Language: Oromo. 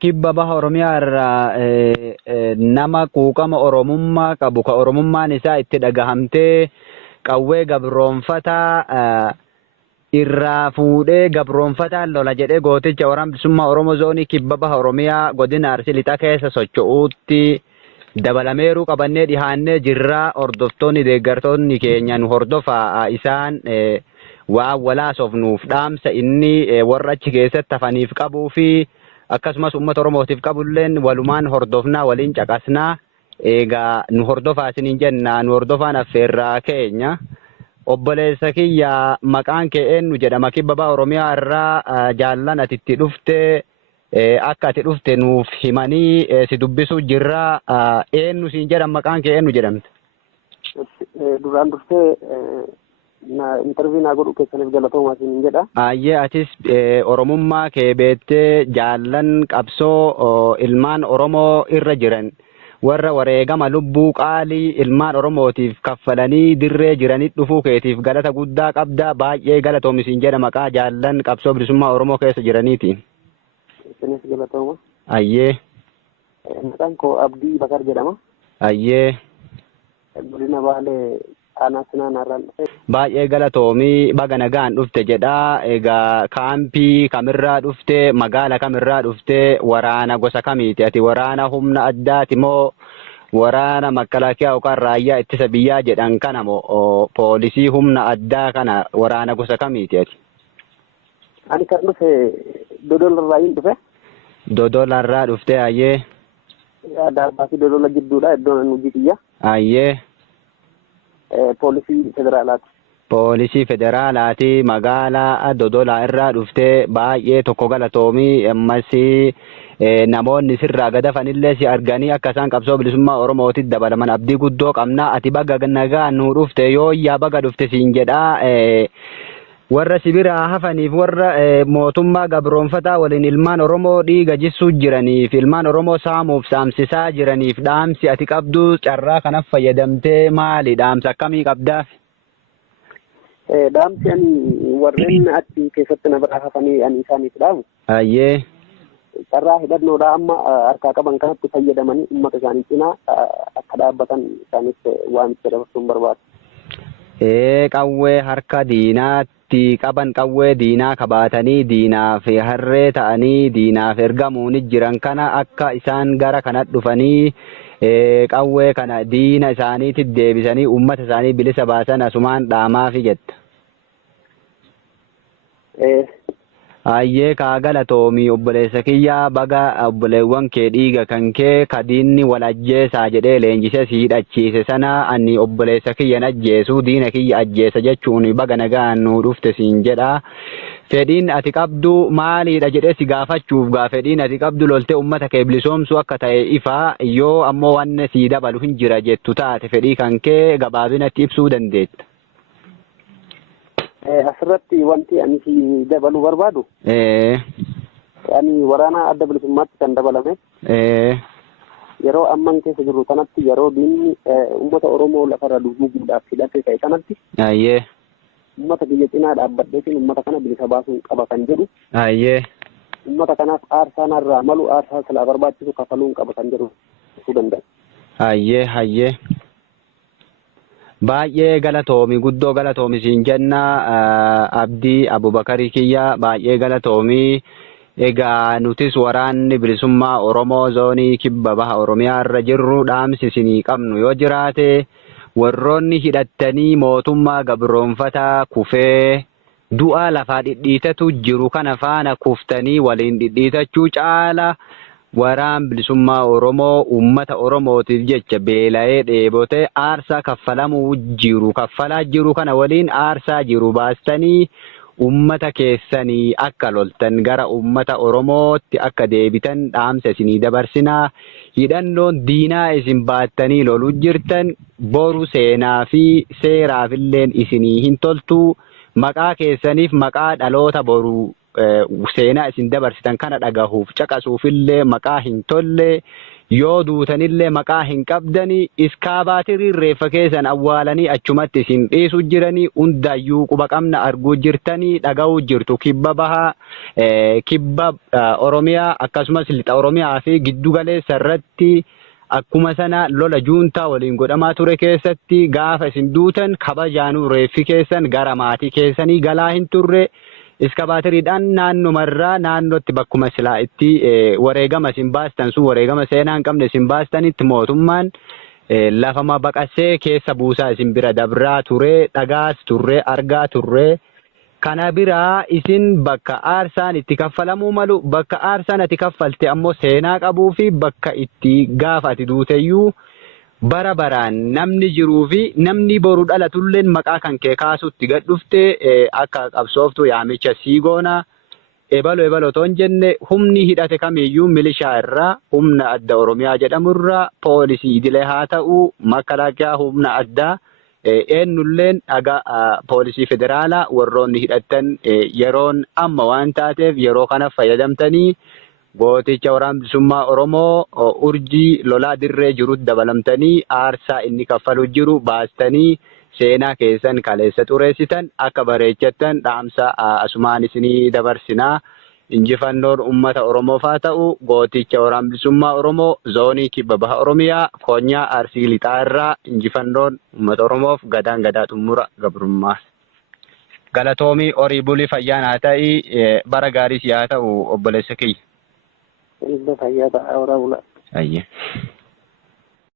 Kibba baha Oromiyaa irraa nama quuqama Oromummaa qabu ka Oromummaan isaa itti dhagahamtee qawwee gabroonfataa irraa fuudhee gabroonfataan lola jedhee gooticha waraana bilisummaa Oromoo zoonii kibba baha Oromiyaa godina Arsii lixaa keessa socho'uutti dabalameeruu qabannee dhihaannee jirraa. Hordoftoonni deeggartoonni keenya nu hordofaa isaan waan walaasofnuuf dhaamsa inni warra achi keessatti hafaniif qabuu fi akkasumas uummata Oromootiif qabulleen walumaan hordofnaa waliin caqasnaa. Egaa nu hordofaa isiniin jenna, nu hordofaan affeerraa keenya. Obboleessa kiyya maqaan kee eenyu jedhama? Kibba baha Oromiyaa irraa jaallan ati itti dhufte akka ati dhufte nuuf himanii si dubbisuu jirra. Eenyu siin jedhama? Maqaan kee eenyu jedhamta? Duraan dursee intervii naa godhu keessaniif galatoomaa siin jedha. Ayyee atis Oromummaa kee beettee jaallan qabsoo ilmaan Oromoo irra jiran warra wareegama lubbuu qaalii ilmaan Oromootiif kaffalanii dirree jiranitti dhufuu keetiif galata guddaa qabda. Baay'ee galatoomi siin jedha maqaa jaallan qabsoo bilisummaa Oromoo keessa jiraniitiin. Isinis galatooma. Ayyee. Maqaan koo Abdii Bakar jedhama. Ayyee. Godina Baalee aanaa Sinaanaarraan dhufe. Baay'ee galatoomii baga nagaan dhufte jedha. Egaa kaampii kamirraa dhufte? Magaala kamirraa dhufte? Waraana gosa kamiiti? Ati waraana humna addaati moo waraana makalaakiyaa yookaan raayyaa ittisa biyyaa jedhan kana moo poolisii humna addaa kana waraana gosa kamiiti ati? Ani kan dhufe Dodolarraa hin dhufe. Dodolarraa dhufte. Ayyee. Darbaa fi Dodola gidduudha iddoon hojii kiyya. Ayyee. Poolisii federaalaati. Poolisii federaalaati. Magaalaa Dodolaa irraa dhufte. Baay'ee tokko galatoomii. Ammas namoonni sirraa gadafanillee si arganii akka isaan qabsoo bilisummaa Oromootitti dabalaman abdii guddoo qabna. Ati baga nagaan nu dhufte yoo yaa baga dhufte siin jedha. Warra sibiraa hafaniif warra mootummaa gabroonfataa waliin ilmaan Oromoo dhiiga jissuu jiraniif ilmaan Oromoo saamuuf saamsisaa jiraniif dhaamsi ati qabdu carraa kanaaf fayyadamtee maali? Dhaamsa akkamii qabdaaf? Dhaamsi ani warreen achi keessatti na biraa hafanii ani isaaniif dhaamu. Ayyee. Carraa hidhannoodhaa amma harkaa qaban kanatti fayyadamanii uummata isaanii cinaa akka dhaabbatan isaaniif waamicha dabarsuun barbaada. Qawwee harka diinaatti qaban qawwee diinaa qabatanii diinaaf harree ta'anii diinaaf ergamuun jiran kana akka isaan gara kana dhufanii qawwee kana diina isaaniitti deebisanii uummata isaanii bilisa baasan asumaan dhaamaafi jetta. Ayyee kaa galatoomii obboleessa kiyyaa baga obboleewwan kee dhiiga kan kee kadiinni wal ajjeesaa jedhee leenjisee si hidhachiise sana ani obboleessa kiyyan ajjeesuu diina kiyya ajjeesa jechuun baga nagaan nu dhufte siin jedha. Fedhiin ati qabdu maaliidha jedhee si gaafachuuf fedhiin ati qabdu loltee uummata kee bilisoomsuu akka ta'e ifaa yoo ammoo wanne sii dabalu hin jira jettu taate fedhii kan kee gabaabinatti ibsuu dandeetta. Asirratti wanti ani si dabaluu barbaadu. Ani waraana adda bilisummaatti kan dabalame. Yeroo amman keessa jirru kanatti yeroo diinni uummata Oromoo lafarra duguuguudhaaf hidhatee ka'e kanatti. Ayyee. Uummata biyya cinaa dhaabbadheetiin uummata kana bilisa baasuun qaba kan jedhu. Ayyee. Uummata kanaaf aarsaa narraa malu aarsaa silaa barbaachisu kafaluun qaba kan jedhu ibsuu danda'a. Ayyee ayyee. Baay'ee galatoomi guddoo galatoomi siin jenna Abdii Abubakarii kiyya baay'ee galatoomi. Egaa nutis waraanni bilisummaa Oromoo zoonii kibba baha Oromiyaa irra jirru dhaamsi isinii qabnu yoo jiraate warroonni hidhattanii mootummaa gabroonfataa kufee du'a lafaa dhidhiitatu jiru kana faana kuftanii waliin dhidhiitachuu caala waraan bilisummaa Oromoo uummata Oromootiif jecha beela'ee dheebote aarsaa kaffalaa jiru kana waliin aarsaa jiru baastanii uummata keessanii akka loltan gara uummata Oromootti akka deebitan dhaamsa isinii dabarsinaa. Hidhannoon diinaa isin baattanii loluu jirtan boru seenaa fi seeraafilleen isinii hin toltu. Maqaa keessaniif maqaa dhaloota boru seenaa isin dabarsitan kana dhagahuuf caqasuufillee maqaa hin tolle yoo duutanillee maqaa hin qabdanii iskaabaatirii reeffa keessan awwaalanii achumatti isin dhiisu jiranii hundaayyuu quba qabna arguu jirtanii dhaga'uu jirtu kibba bahaa kibba Oromiyaa akkasumas lixa Oromiyaa fi giddu galeessa irratti akkuma sana lola juuntaa waliin godhamaa ture keessatti gaafa isin duutan kabajaanuu reeffi keessan gara maatii keessanii galaa hin turre iskabaatiriidhaan naannomarraa naannootti bakkuma silaa itti wareegama isin baastan sun wareegama seenaa hin qabne isin baastanitti mootummaan lafama baqasee keessa buusaa isin bira dabraa ture dhagaas turre argaa turre. Kana biraa isin bakka aarsaan itti kaffalamuu malu bakka aarsaan ati kaffalte ammoo seenaa qabuu fi bakka itti gaafa ati duuteyyuu bara baraan namni jiruu fi namni boru dhalatulleen maqaa kan kee kaasutti gad dhufte akka qabsooftu yaamicha siigoona ebalo toon jenne humni hidhate kamiyyuu milishaa irraa humna adda Oromiyaa jedhamurraa poolisii idilee haa ta'u makalaakiyaa humna addaa. Eenyulleen dhagaa poolisii federaalaa warroonni hidhatan yeroon amma waan taateef yeroo kana fayyadamtanii gooticha waraana bilisummaa Oromoo urjii lolaa dirree jirutti dabalamtanii aarsaa inni kaffalu jiru baastanii seenaa keessan kaleessa xureessitan akka bareechattan dhaamsa asumaan isinii dabarsinaa. Injifannoon uummata Oromoof haa ta'u gooticha waraana bilisummaa Oromoo zoonii kibba baha Oromiyaa koonyaa Arsii lixaa irraa injifannoon uummata Oromoof gadaan gadaa xumura gabrummaa. Galatoomii horii bulii fayyaan haa ta'ii bara gaariis haa ta'u obboleessa kiyya. Fayyaa ta'aa horaa bulaa. Ayye.